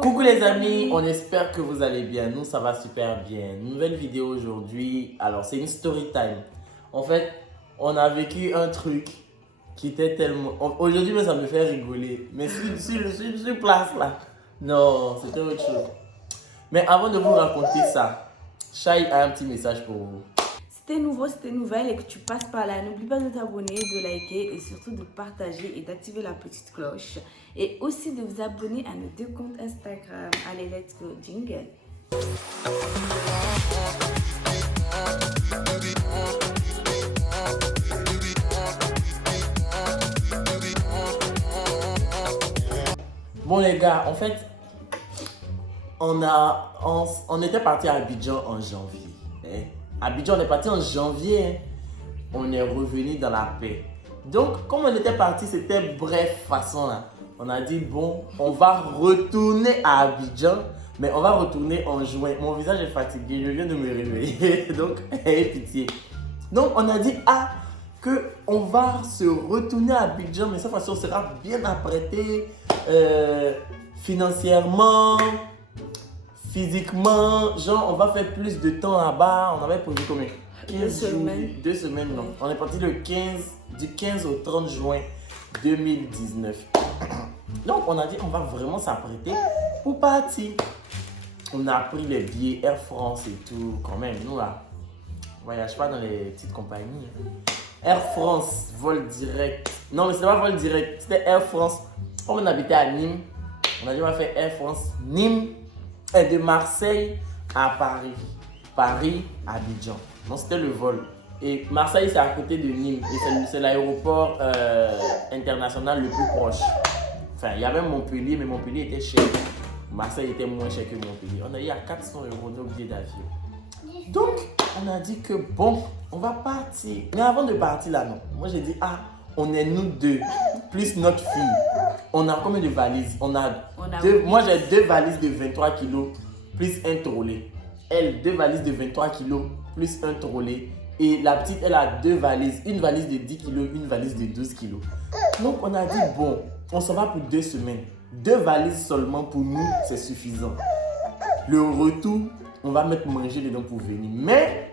Coucou les amis, on espère que vous allez bien. Nous, ça va super bien. Nouvelle vidéo aujourd'hui. Alors, c'est une story time. En fait, on a vécu un truc qui était tellement... Aujourd'hui, mais ça me fait rigoler. Mais sur place là. Non, c'était autre chose. Mais avant de vous raconter ça, Shai a un petit message pour vous. Si t'es nouveau, si t'es nouvelle et que tu passes par là, n'oublie pas de t'abonner, de liker et surtout de partager et d'activer la petite cloche. Et aussi de vous abonner à nos 2 comptes Instagram. Allez, let's go, jingle. Bon les gars, en fait, on était parti à Abidjan en janvier. Hein. Abidjan, on est parti en janvier. Hein. On est revenu dans la paix. Donc, comme on était parti, c'était bref façon là. On a dit, bon, on va retourner à Abidjan, mais on va retourner en juin. Mon visage est fatigué, je viens de me réveiller. Donc, ayez pitié. Donc, on a dit, qu'on va se retourner à Abidjan, mais cette fois-ci, on sera bien apprêté financièrement, physiquement. Genre, on va faire plus de temps là-bas. On avait prévu combien? 2 semaines. 2 semaines, non. On est parti du 15 au 30 juin 2019. Donc, on a dit, on va vraiment s'apprêter pour partir. On a pris les billets Air France et tout, quand même. Nous, là, on voyage pas dans les petites compagnies. Air France, vol direct. Non, mais c'était pas vol direct, c'était Air France. Comme on habitait à Nîmes, on a dit, on va faire Air France Nîmes et de Marseille à Paris. Paris, Abidjan. Donc, c'était le vol. Et Marseille, c'est à côté de Nîmes. Et c'est l'aéroport international le plus proche. Enfin, il y avait Montpellier, mais Montpellier était cher. Marseille était moins cher que Montpellier. On a eu à 400 € nos billets d'avion. Donc, on a dit que bon, on va partir. Mais avant de partir là, non. Moi, j'ai dit, on est nous deux, plus notre fille. On a combien de valises? Moi, j'ai 2 valises de 23 kilos, plus un trolley. Elle, 2 valises de 23 kilos, plus un trolley. Et la petite, elle a 2 valises. Une valise de 10 kilos, une valise de 12 kilos. Donc, on a dit, bon, on s'en va pour 2 semaines. 2 valises seulement pour nous, c'est suffisant. Le retour, on va mettre manger dedans pour venir. Mais,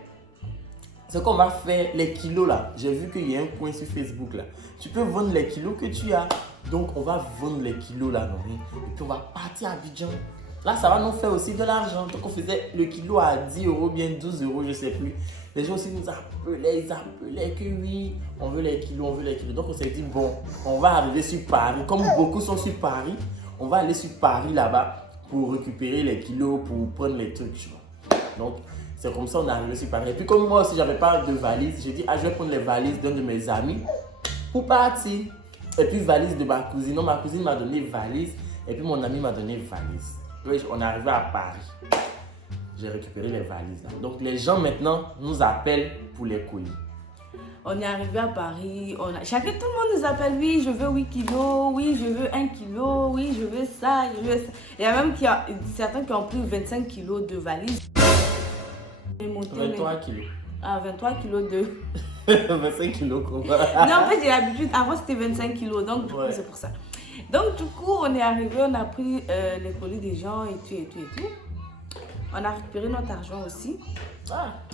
ce qu'on va faire, les kilos là, j'ai vu qu'il y a un coin sur Facebook là. Tu peux vendre les kilos que tu as. Donc, on va vendre les kilos là, non? Et puis, on va partir à Abidjan. Là, ça va nous faire aussi de l'argent. Donc, on faisait le kilo à 10 €, bien 12 €, je ne sais plus. Les gens aussi nous appelaient, ils appelaient que oui, on veut les kilos, on veut les kilos. Donc, on s'est dit, bon, on va arriver sur Paris. Comme beaucoup sont sur Paris, on va aller sur Paris là-bas pour récupérer les kilos, pour prendre les trucs, tu vois. Donc, c'est comme ça qu'on est arrivé sur Paris. Et puis, comme moi aussi, j'avais pas de valise, j'ai dit, je vais prendre les valises d'un de mes amis pour partir. Et puis, valise de ma cousine. Non, ma cousine m'a donné valise. Et puis, mon ami m'a donné valise. Oui, on est arrivé à Paris. J'ai récupéré les valises là. Donc les gens maintenant nous appellent pour les colis. On est arrivé à Paris, tout le monde nous appelle, oui, je veux 8 kilos, oui, je veux 1 kilo, oui, je veux ça, je veux ça. Il y a même certains qui ont pris 25 kilos de valises. 23 kilos. 23 kilos de... 25 kilos quoi. Non, en fait, j'ai l'habitude, avant c'était 25 kilos, donc du coup, c'est pour ça. Donc du coup, on est arrivé, on a pris les colis des gens et tout. On a récupéré notre argent aussi.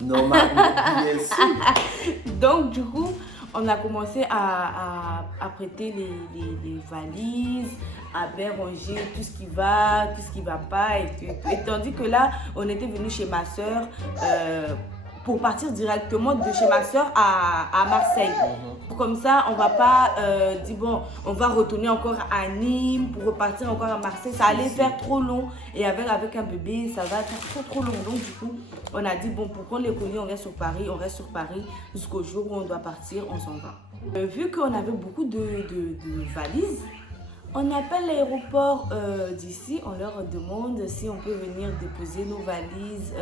Normalement, bien sûr. Donc du coup, on a commencé à prêter les valises, à bien ranger tout ce qui va pas et tout. Et tandis que là, on était venu chez ma soeur pour partir directement de chez ma soeur à Marseille. Comme ça, on va pas dire bon, on va retourner encore à Nîmes pour repartir encore à Marseille. Ça allait faire trop long et avec un bébé, ça va être trop long. Donc du coup, on a dit bon, pour prendre les colis, on reste sur Paris jusqu'au jour où on doit partir, on s'en va. Vu qu'on avait beaucoup de valises, on appelle l'aéroport d'ici, on leur demande si on peut venir déposer nos valises.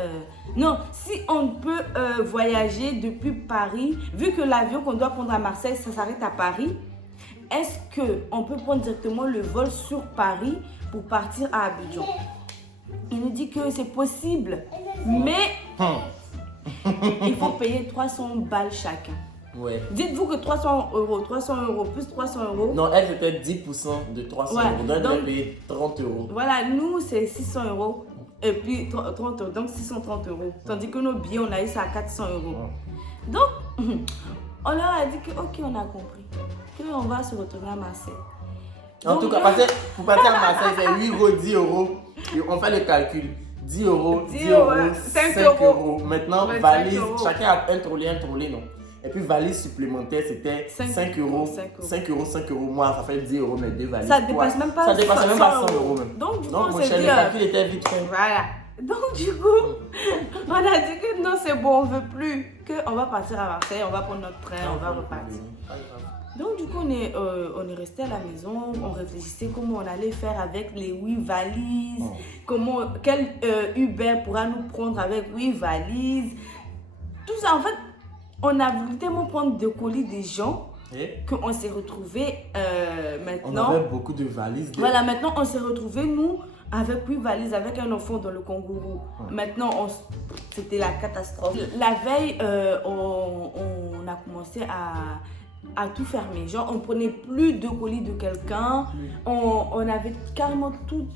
Non, si on peut voyager depuis Paris, vu que l'avion qu'on doit prendre à Marseille, ça s'arrête à Paris, est-ce qu'on peut prendre directement le vol sur Paris pour partir à Abidjan? Il nous dit que c'est possible, mais il faut payer 300 balles chacun. Ouais. Dites-vous que 300 euros plus 300 euros. Non, elle c'était 10% de 300 Ouais, euros. Donc elle devait donc- payer 30 euros. Voilà, nous c'est 600 euros et puis 30 euros, donc 630 euros. Tandis que nos billets, on a eu ça à 400 euros. Donc, on leur a dit que, ok, on a compris, qu'on va se retourner à Marseille. En tout cas, pour partir à Marseille, c'est 8 euros, 10 euros. Et on fait le calcul. 10 euros, 10 10 euros, euros, 5 5 euros. Maintenant, 25 valise, euros. chacun a un trolley, non. Et puis valise supplémentaire, c'était 5 euros. 5 euros, 5 euros. Moi, ça fait 10 euros, mais deux valises. Ça dépasse même pas Ça dépasse même pas 100 100 euros même. Donc, du coup, Donc, on mon s'est cher, dit, le calcul était vite fait. voilà. Donc, du coup, on a dit que non, c'est bon, on veut plus. Qu'on va partir à Marseille, on va prendre notre train, on va repartir. Donc, du coup, on est resté à la maison, on réfléchissait comment on allait faire avec les 8 valises, quel Uber pourra nous prendre avec 8 valises. Tout ça, en fait, on a voulu tellement prendre de colis des gens qu'on s'est retrouvés maintenant. On avait beaucoup de valises. Voilà, maintenant, on s'est retrouvés, nous, avec 8 valises, avec un enfant dans le kangourou. Maintenant, c'était la catastrophe. La veille, on a commencé à tout fermer. Genre, on prenait plus de colis de quelqu'un. On avait carrément tout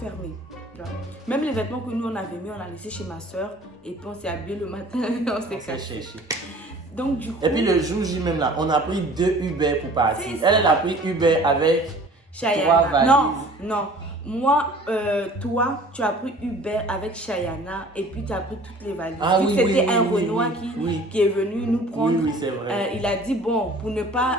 fermé. Genre, même les vêtements que nous, on avait mis, on a laissé chez ma soeur. Et puis, on s'est habillé le matin. On s'est caché. Donc, du coup... Et puis, le jour J même là, on a pris 2 Uber pour partir. Elle a pris Uber avec Chayana. 3 valises. Non. Moi, toi, tu as pris Uber avec Chayana et puis tu as pris toutes les valises. Ah, oui, c'était oui, un oui, Renoir oui. qui est venu nous prendre. Oui, c'est vrai. Il a dit, bon, pour ne pas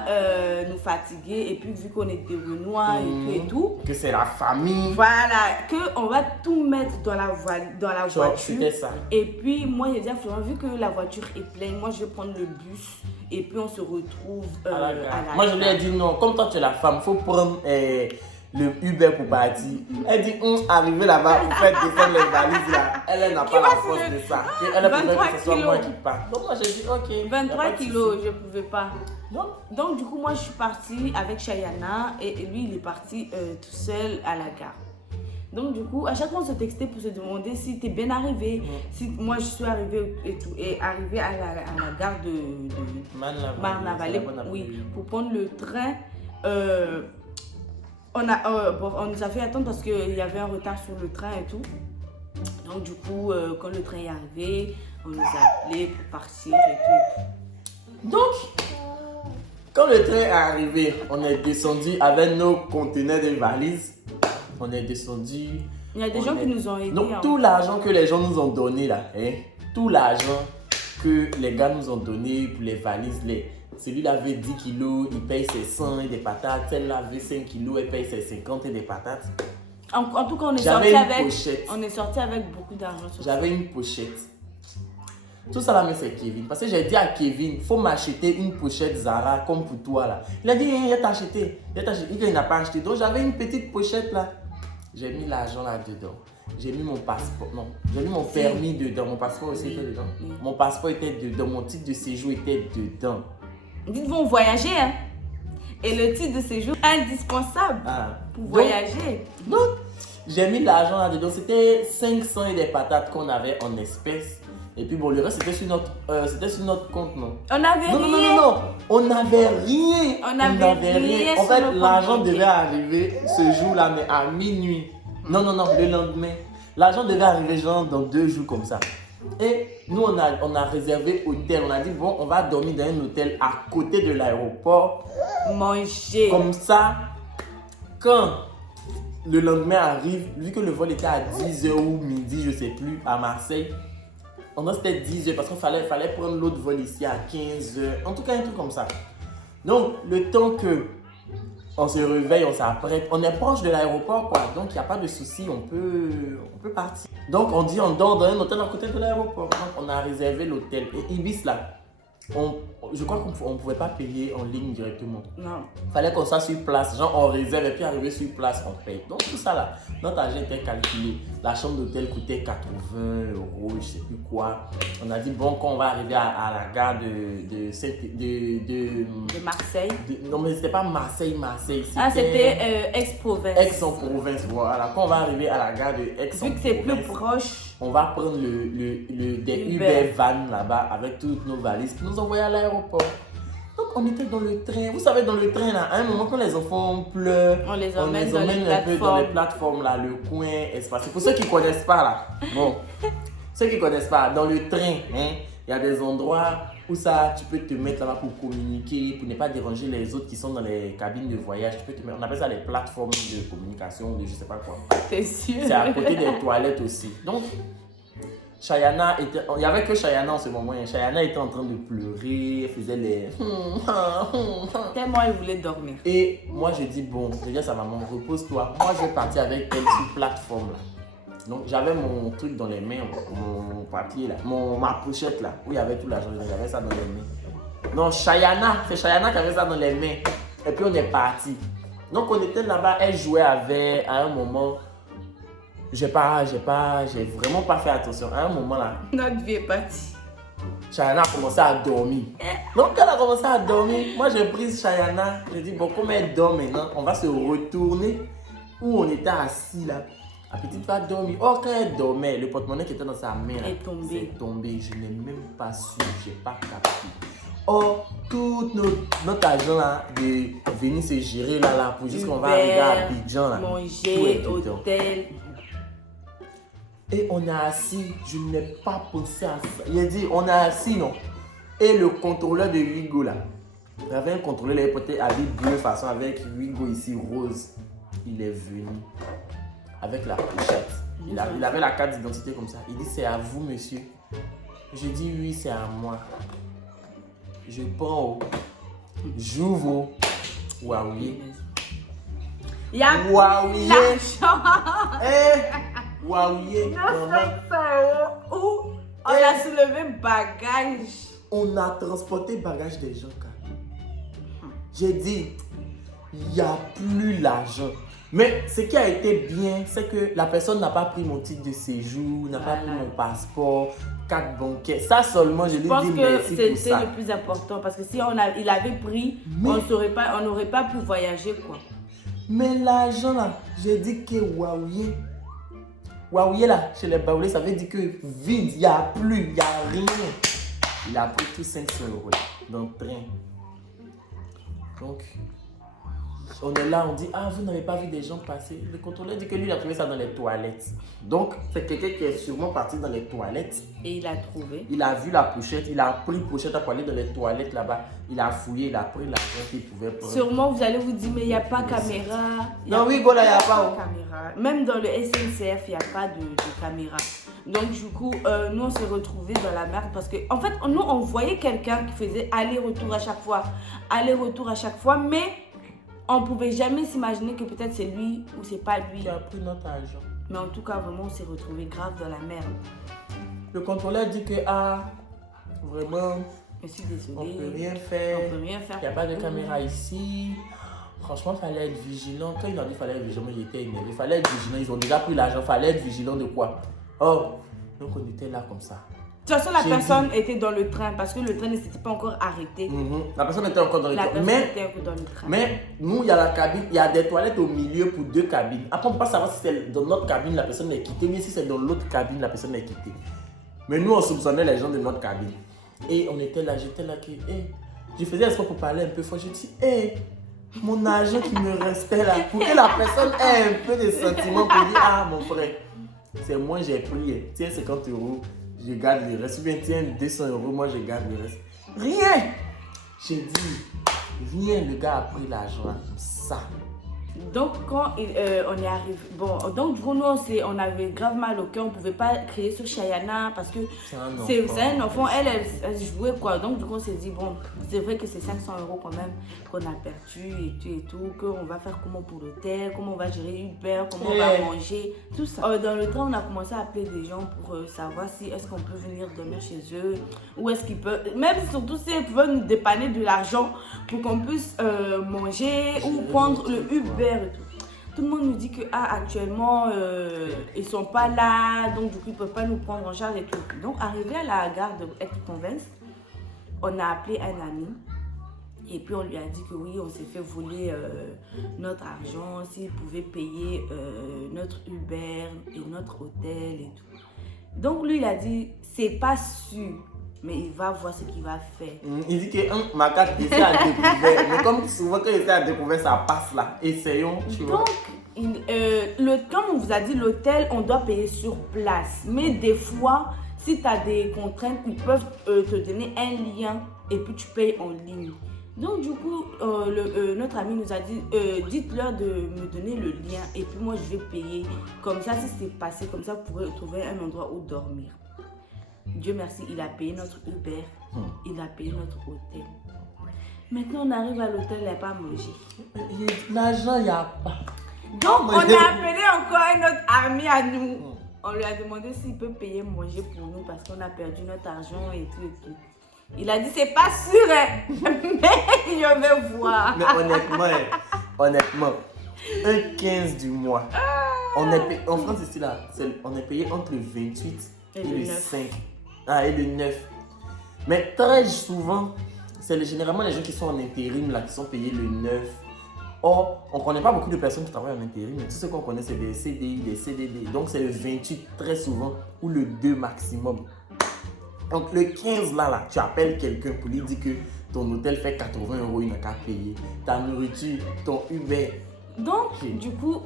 nous fatiguer et puis vu qu'on était Renoir et tout. Que c'est la famille. Voilà, qu'on va tout mettre dans la voiture. C'était ça. Et puis, moi, j'ai dit à Florent, vu que la voiture est pleine, moi, je vais prendre le bus et puis on se retrouve à la gare. Moi, je lui ai dit non, comme toi, tu es la femme, il faut prendre le Uber pour partir. Elle dit, arrivé là-bas, vous faites descendre les valises là. Elle n'a pas la force de ça. Elle a besoin que ce soit moi qui parte. Donc, moi, j'ai dit, ok. 23 kilos, je ne pouvais pas. Non. Donc, du coup, moi, je suis partie avec Chayana et lui, il est parti tout seul à la gare. Donc, du coup, à chaque fois, on se textait pour se demander si tu es bien arrivé. Si moi, je suis arrivée et tout. Et arrivée à la gare de Marne-la-Vallée, oui, pour prendre le train. On nous a fait attendre parce qu'il y avait un retard sur le train et tout. Donc, du coup, quand le train est arrivé, on nous a appelés pour partir et tout. Donc, quand le train est arrivé, on est descendu avec nos conteneurs de valises. On est descendu. Il y a des gens qui nous ont aidés. Donc, tout l'argent que les gens nous ont donné là, tout l'argent que les gars nous ont donné pour les valises, celui-là avait 10 kilos, il paye ses 100 et des patates. Celle-là avait 5 kilos, elle paye ses 50 et des patates. En tout cas, on est sorti avec beaucoup d'argent. J'avais une pochette. Tout ça là, mais c'est Kevin. Parce que j'ai dit à Kevin, il faut m'acheter une pochette Zara comme pour toi là. Il a dit, il t'a acheté. Il n'a pas acheté. Donc j'avais une petite pochette là. J'ai mis l'argent là-dedans. J'ai mis mon passeport. Non, j'ai mis mon permis dedans. Mon passeport aussi était dedans. Mon passeport était dedans. Mon titre de séjour était dedans. Dites-vous, on voyageait, hein. Et le titre de séjour indispensable pour voyager. Donc, j'ai mis l'argent là-dedans. C'était 500 et des patates qu'on avait en espèces. Et puis bon, le reste c'était sur notre compte, non? On n'avait rien. Non. On n'avait rien. On n'avait rien. En fait, l'argent devait arriver ce jour-là, mais à minuit. Non, le lendemain. L'argent devait arriver genre dans 2 jours comme ça. Et nous, on a réservé hôtel. On a dit, bon, on va dormir dans un hôtel à côté de l'aéroport. Manger. Comme ça, quand le lendemain arrive, vu que le vol était à 10h ou midi, je ne sais plus, à Marseille, c'était 10h parce qu'il fallait prendre l'autre vol ici à 15h. En tout cas, un truc comme ça. Donc, le temps que on se réveille, on s'apprête, on est proche de l'aéroport, quoi. Donc, il n'y a pas de souci, on peut partir. Donc, on dit, on dort dans un hôtel à côté de l'aéroport. Donc, on a réservé l'hôtel. Et Ibis, là, je crois qu'on ne pouvait pas payer en ligne directement. Non. Il fallait qu'on soit sur place. Genre, on réserve et puis arrivé sur place, on paye. Donc, tout ça là, notre argent était calculé. La chambre d'hôtel coûtait 80 €, je ne sais plus quoi. On a dit, bon, quand on va arriver à la gare de Marseille. Non, mais c'était pas Marseille. C'était Aix-Provence. Aix-en-Provence, voilà. Quand on va arriver à la gare de Aix-en-Provence, vu que c'est plus proche, on va prendre des Uber van là-bas avec toutes nos valises pour nous envoyer à l'aéroport. on était dans le train. Vous savez, dans le train, là, à un moment, quand les enfants pleurent, On les emmène dans les un peu dans les plateformes. plateformes, là, le coin espacé. Pour ceux qui ne connaissent pas, là, bon, ceux qui ne connaissent pas, dans le train, hein, il y a des endroits où ça, tu peux te mettre là-bas pour communiquer, pour ne pas déranger les autres qui sont dans les cabines de voyage. Tu peux te mettre, on appelle ça les plateformes de communication, de je ne sais pas quoi. C'est sûr. C'est à côté des toilettes aussi. Donc, Chayana était... Il n'y avait que Chayana en ce moment. Chayana était en train de pleurer, elle faisait les... Tellement elle voulait dormir. Et moi, je dis, bon, je dis à sa maman, repose-toi. Moi, je vais partir avec elle sur plateforme là. Donc, j'avais mon truc dans les mains, mon papier là, ma pochette là, où il y avait tout l'argent, j'avais ça dans les mains. Non, Chayana, c'est Chayana qui avait ça dans les mains. Et puis, on est parti. Donc, on était là-bas, elle jouait avec, à un moment, j'ai vraiment pas fait attention. À un moment là, Notre vie est partie. Chayana a commencé à dormir. Donc, quand elle a commencé à dormir, moi j'ai pris Chayana. J'ai dit, bon, comme elle dort maintenant, on va se retourner où on était assis là. La petite va dormir. Or, quand elle dormait, le porte-monnaie qui était dans sa main là, est tombé. c'est tombé. Je n'ai même pas su, j'ai pas capté. Or, tout notre argent là, de venir se gérer là, pour juste qu'on va arriver à Abidjan là. Manger, Tout est dedans. hôtel. Et on est assis, je n'ai pas pensé à ça. Il a dit, on est assis, non. Et le contrôleur de Wigo là, il y avait un contrôleur, il avait porté habit bleu façon avec Wigo ici rose. Il est venu avec la pochette. Il avait la carte d'identité comme ça. Il dit, c'est à vous, monsieur. Je dis, oui, c'est à moi. Je prends, j'ouvre au Huawei. Il y a Huawei. l'argent. Huawei. 900 € où on a soulevé bagage. On a transporté bagage des gens. J'ai dit, il n'y a plus l'argent. Mais ce qui a été bien, c'est que la personne n'a pas pris mon titre de séjour, n'a pas pris mon passeport, carte bancaire. Ça seulement, je lui ai dit merci pour ça. Je pense que c'était le plus important parce que si il avait pris, on n'aurait pas pu voyager quoi. Mais l'argent là, j'ai dit que Huawei là, chez les Baoulés, ça veut dire que vide, il n'y a plus, il n'y a rien. Il a pris tout 500 € là, dans le train. Donc, on est là, on dit, ah, vous n'avez pas vu des gens passer. Le contrôleur dit que lui, il a trouvé ça dans les toilettes. Donc, c'est quelqu'un qui est sûrement parti dans les toilettes. Et il a trouvé. Il a vu la pochette, il a pris la pochette pour aller dans les toilettes là-bas. Il a fouillé, il a pris l'argent qu'il pouvait prendre. Sûrement, vous allez vous dire, mais il n'y a pas de caméra. Non, oui, voilà, il n'y a pas. Caméra. Même dans le SNCF, il n'y a pas de caméra. Donc, du coup, nous, on s'est retrouvés dans la merde parce que, en fait, nous, on voyait quelqu'un qui faisait aller-retour à chaque fois. Aller-retour à chaque fois, mais on ne pouvait jamais s'imaginer que peut-être c'est lui ou c'est pas lui. Qui a pris notre argent. Mais en tout cas, vraiment, on s'est retrouvés grave dans la merde. Le contrôleur dit que, ah, vraiment, Je suis désolée. on peut rien faire. On peut rien faire. Il n'y a pas de caméra ici. Franchement, il fallait être vigilant. Quand ils ont dit qu'il fallait être vigilant, j'étais énervé. Il fallait être vigilant. Ils ont déjà pris l'argent. Il fallait être vigilant de quoi? Oh, donc on était là comme ça. De toute façon, la personne était dans le train parce que le train ne s'était pas encore arrêté. La personne était encore dans le train. Mais nous, il y a la cabine, il y a des toilettes au milieu pour 2 cabines. Après, on ne peut pas savoir si c'est dans notre cabine, la personne est quittée, ou si c'est dans l'autre cabine, la personne est quittée. Mais nous, on soupçonnait les gens de notre cabine. Et on était là, j'étais là, je faisais espoir pour parler un peu fort. Je dis, mon argent qui me restait là, pour que la personne ait un peu de sentiments pour dire, ah, mon frère, c'est moi, j'ai pris, tiens 50 €. Je garde le reste. Ou bien tiens 200 €, moi je garde le reste. Rien! J'ai dit, rien, le gars a pris l'argent comme ça. Donc quand on est arrivé, bon, donc nous on avait grave mal au cœur, on ne pouvait pas crier sur Chayana parce que c'est un enfant, elle jouait quoi. Donc du coup on s'est dit, bon, c'est vrai que c'est 500 € quand même qu'on a perdu et tout, qu'on va faire comment pour l'hôtel, comment on va gérer Uber, comment on va manger, tout ça. Dans le train on a commencé à appeler des gens pour savoir si est-ce qu'on peut venir dormir chez eux, ou est-ce qu'ils peuvent, même surtout si ils peuvent nous dépanner de l'argent pour qu'on puisse manger ou prendre le Uber. Tout le monde nous dit que actuellement ils sont pas là, donc du coup ils peuvent pas nous prendre en charge et tout. Donc arrivé à la gare de Aix-Convence, on a appelé un ami et puis on lui a dit que oui, on s'est fait voler notre argent, s'il pouvait payer notre Uber et notre hôtel et tout. Donc lui il a dit c'est pas sûr, mais il va voir ce qu'il va faire. Il dit que ma carte ici à découvert. Mais comme souvent quand il était à découvert, ça passe là. Essayons, tu vois. Donc, comme on vous a dit, l'hôtel, on doit payer sur place. Mais des fois, si tu as des contraintes, ils peuvent te donner un lien et puis tu payes en ligne. Donc du coup, notre ami nous a dit, dites-leur de me donner le lien et puis moi je vais payer. Comme ça, si c'est passé comme ça, vous pourrez trouver un endroit où dormir. Dieu merci, il a payé notre Uber, il a payé notre hôtel. Maintenant, on arrive à l'hôtel, il n'y a pas à manger. L'argent, il n'y a pas. Donc, on a appelé encore un autre ami à nous. On lui a demandé s'il peut payer manger pour nous parce qu'on a perdu notre argent et tout et tout. Il a dit, c'est pas sûr, hein, mais je vais voir. Mais honnêtement, un 15 du mois, on est payé, en France ici là, on est payé entre le 28 et le 5. Et le 9. Mais très souvent, c'est généralement les gens qui sont en intérim là, qui sont payés le 9. Or, on ne connaît pas beaucoup de personnes qui travaillent en intérim, mais tout ce qu'on connaît, c'est des CDI, des CDD. Donc, c'est le 28 très souvent ou le 2 maximum. Donc, le 15 là, tu appelles quelqu'un pour lui dire que ton hôtel fait 80 €, il n'a qu'à payer. Ta nourriture, ton Uber. Donc, du coup,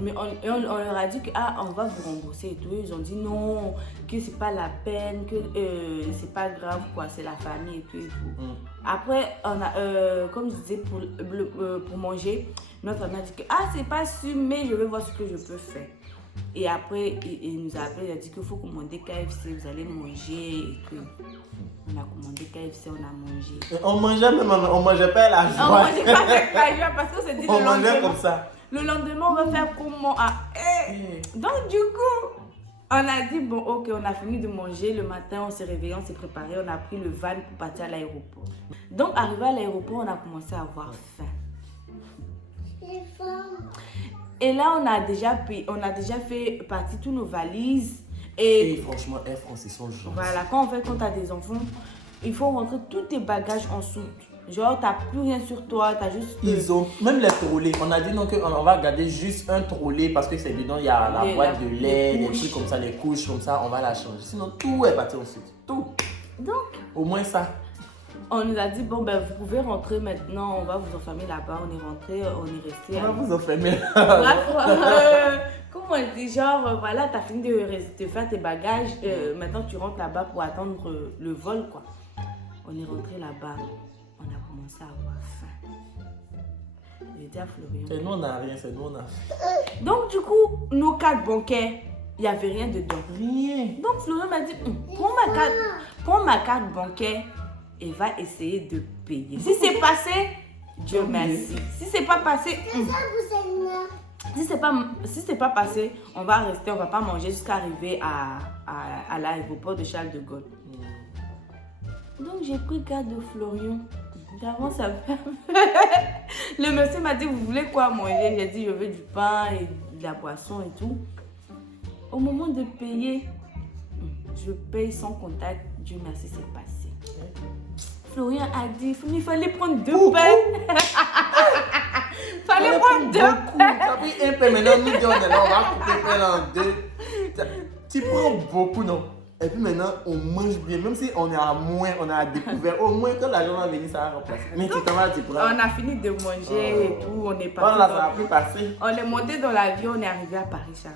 mais on leur a dit que on va vous rembourser et tout. Ils ont dit non, que c'est pas la peine, que c'est pas grave, quoi, c'est la famille et tout et tout. Après, on a, comme je disais, pour manger, notre ami a dit que c'est pas sûr, mais je vais voir ce que je peux faire. Et après, il nous a appelé, il a dit qu'il faut commander KFC, vous allez manger et tout. On a commandé KFC, on a mangé. On mangeait même, on mangeait pas la joie. On mangeait pas avec la joie parce qu'on s'est dit on le mangeait lendemain. comme ça. Le lendemain, on va faire comment? Donc du coup, on a dit, bon ok, on a fini de manger. Le matin, on s'est réveillé, on s'est préparé, on a pris le van pour partir à l'aéroport. Donc arrivé à l'aéroport, on a commencé à avoir faim. Et là, on a déjà fait partir tous nos valises. Et franchement, Air France, ils sont gentils. Voilà, quand tu as des enfants, il faut rentrer tous tes bagages en soute. Genre, tu n'as plus rien sur toi, tu as juste... Ils ont, même les trolley, on a dit non qu'on va garder juste un trolley parce que c'est dedans, il y a la boîte de lait, des trucs comme ça, les couches comme ça, on va la changer. Sinon, tout est parti ensuite. Tout. Donc, au moins ça. On nous a dit, bon, ben, vous pouvez rentrer maintenant, on va vous enfermer là-bas. On est rentré, on est resté. On va vous enfermer là-bas. Comment on dit, genre, voilà, t'as fini de faire tes bagages, maintenant tu rentres là-bas pour attendre le vol, quoi. On est rentré là-bas, on a commencé à avoir faim. J'ai dit à Florian. C'est nous, on n'a rien, c'est nous, on a faim. Donc, du coup, nos cartes bancaires, il n'y avait rien dedans. Rien. Donc, Florian m'a dit, prends ma carte bancaire et va essayer de payer. Si c'est passé, Dieu merci. Si c'est pas passé, si c'est pas passé, on va rester, on va pas manger jusqu'à arriver à l'aéroport de Charles de Gaulle. Donc j'ai pris carte de Florian. J'avance à faire. Le monsieur m'a dit, vous voulez quoi manger? J'ai dit, je veux du pain et de la boisson et tout. Au moment de payer, je paye sans contact. Dieu merci, c'est passé. Florian a dit, il fallait prendre deux pains. Fallait prendre deux pains. Ça a pris un pain, maintenant nous disons, on est là, on va couper le pain en deux. Tu prends beaucoup, non? Et puis maintenant, on mange bien, même si on est à moins, on a découvert, au moins quand l'argent va venir, ça va remplacer. Mais tu t'en vas, tu prends. On a fini de manger et tout, on est parti. Voilà, ça va plus passer. On est monté dans l'avion, on est arrivé à Paris, Charles.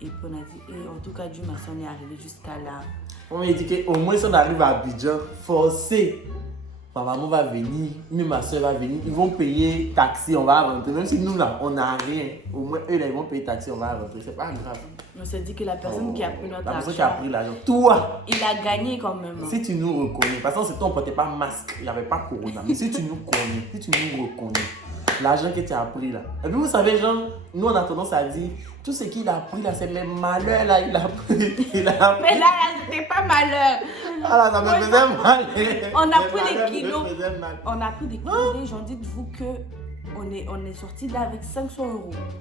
Et puis on a dit, en tout cas, Dieu merci, on est arrivé jusqu'à là. On m'a dit qu'au moins si on arrive à Abidjan, forcé, ma maman va venir, même ma soeur va venir, ils vont payer taxi, on va rentrer. Même si nous là, on n'a rien, au moins eux là, ils vont payer taxi, on va rentrer. C'est pas grave. On s'est dit que la personne qui a pris notre argent, la personne qui a pris l'argent, toi, il a gagné quand même. Si tu nous reconnais, parce que c'est toi, on ne portait pas masque, il n'y avait pas corona. Mais si tu nous connais, si tu nous reconnais, l'argent que tu as pris là. Et puis vous savez, genre, nous on a tendance à dire, tout ce qu'il a pris là, c'est les malheurs là, il a pris. Mais là, c'était pas malheur. Ah là, ça me faisait mal. On a pris des kilos. On a pris des kilos des gens. Dites-vous que on est sorti là avec 500 €.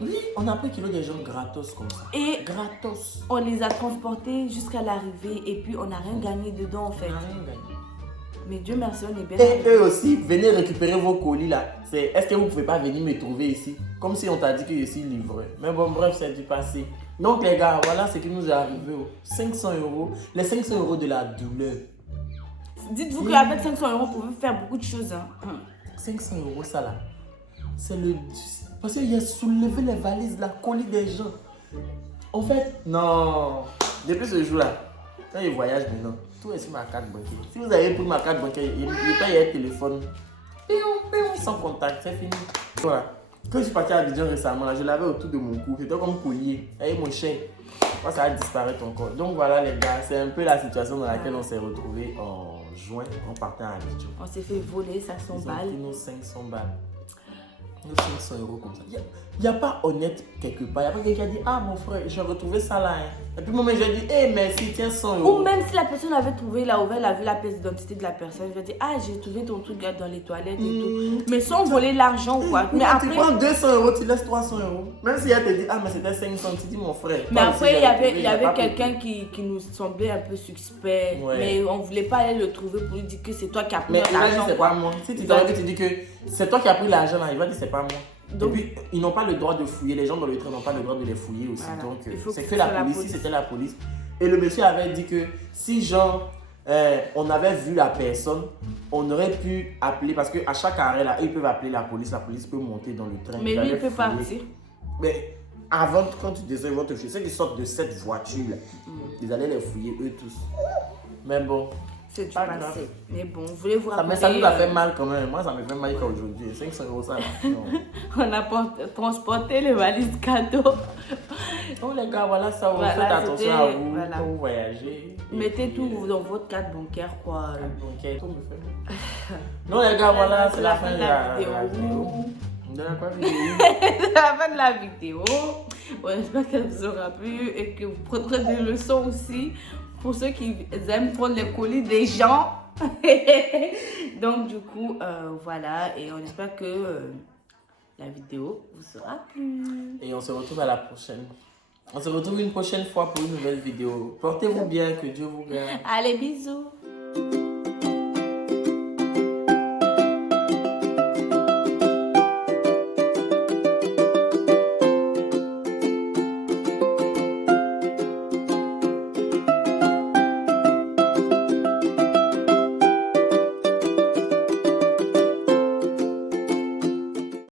Oui, on a pris kilos des gens gratos comme ça. Et gratos. On les a transportés jusqu'à l'arrivée et puis on n'a rien gagné dedans en fait. On n'a rien gagné. Mais Dieu merci, on est bien. Et eux aussi, venez récupérer vos colis là. Est-ce que vous ne pouvez pas venir me trouver ici? Comme si on t'a dit que je suis livreur. Mais bon, bref, c'est du passé. Donc les gars, voilà ce qui nous est arrivé. 500 €. Les 500 € de la douleur. Dites-vous qu'avec 500 €, vous pouvez faire beaucoup de choses. Hein. 500 € ça là. C'est le... Parce qu'il a soulevé les valises, la colis des gens. En fait, non. Depuis ce jour-là, quand je voyage maintenant, tout est sur ma carte bancaire. Si vous avez pris ma carte bancaire, il paye un téléphone. Sans contact, c'est fini. Voilà. Quand je suis parti à Abidjan récemment, là, je l'avais autour de mon cou. C'était comme collier. Et mon chien, ça va disparaître encore. Donc voilà les gars, c'est un peu la situation dans laquelle on s'est retrouvés en juin en partant à Abidjan. On s'est fait voler 500 balles. Ils ont pris nos 500 balles. Nos 500 € comme ça. Il n'y a pas honnête quelque part. Il n'y a pas quelqu'un qui a dit, ah mon frère, j'ai retrouvé ça là. Hein. Et puis moi, j'ai dit, hé, merci, tiens 100 €. Ou même si la personne avait trouvé, il a ouvert, il a vu la pièce d'identité de la personne, il va dire, ah, j'ai trouvé ton truc dans les toilettes et tout. Mais sans voler l'argent, quoi. Mais après, tu après, prends 200 €, tu laisses 300 €. Même si elle te dit, ah, mais c'était 500, tu dis, mon frère. mais après il y avait quelqu'un qui nous semblait un peu suspect. Ouais. Mais on ne voulait pas aller le trouver pour lui dire que c'est toi qui as pris Mais notre il va dire, argent. c'est pas moi. Si tu t'arrêtes, tu dis que c'est toi qui as pris l'argent là, il va dire, c'est pas moi. Donc, et puis, ils n'ont pas le droit de fouiller. Les gens dans le train n'ont pas le droit de les fouiller aussi. Voilà. Donc, Il faut c'est que que ce la soit la police. Si police. c'était la police. Et le monsieur avait dit que si, genre, on avait vu la personne, on aurait pu appeler. Parce qu'à chaque arrêt, là, ils peuvent appeler la police. La police peut monter dans le train. mais ils lui, allaient il peut fouiller. partir. Mais avant, quand tu descends, ils vont te fouiller. Ceux qui sortent de cette voiture-là, ils allaient les fouiller eux tous. Mais bon. C'est du Pas passé. grave. Mais bon, je voulais vous Mais rappeler. ça nous a fait mal quand même. Moi, ça me fait mal qu'aujourd'hui. 500 € ça. Là. Non. On a transporté les valises cadeaux. Donc les gars, voilà ça. Voilà, Faites attention c'était- à vous voilà. quand vous voyagez. Et Mettez puis, tout dans votre carte bancaire, quoi. Ok, tout me fait. Non les gars, voilà, c'est la fin de la vidéo. De la quoi vidéo? C'est la fin de la vidéo. On espère qu'elle vous aura plu et que vous prendrez des leçons aussi pour ceux qui aiment prendre les colis des gens. Donc du coup, voilà. Et on espère que la vidéo vous aura plu. Et on se retrouve à la prochaine. On se retrouve une prochaine fois pour une nouvelle vidéo. Portez-vous bien, que Dieu vous garde. Allez, bisous.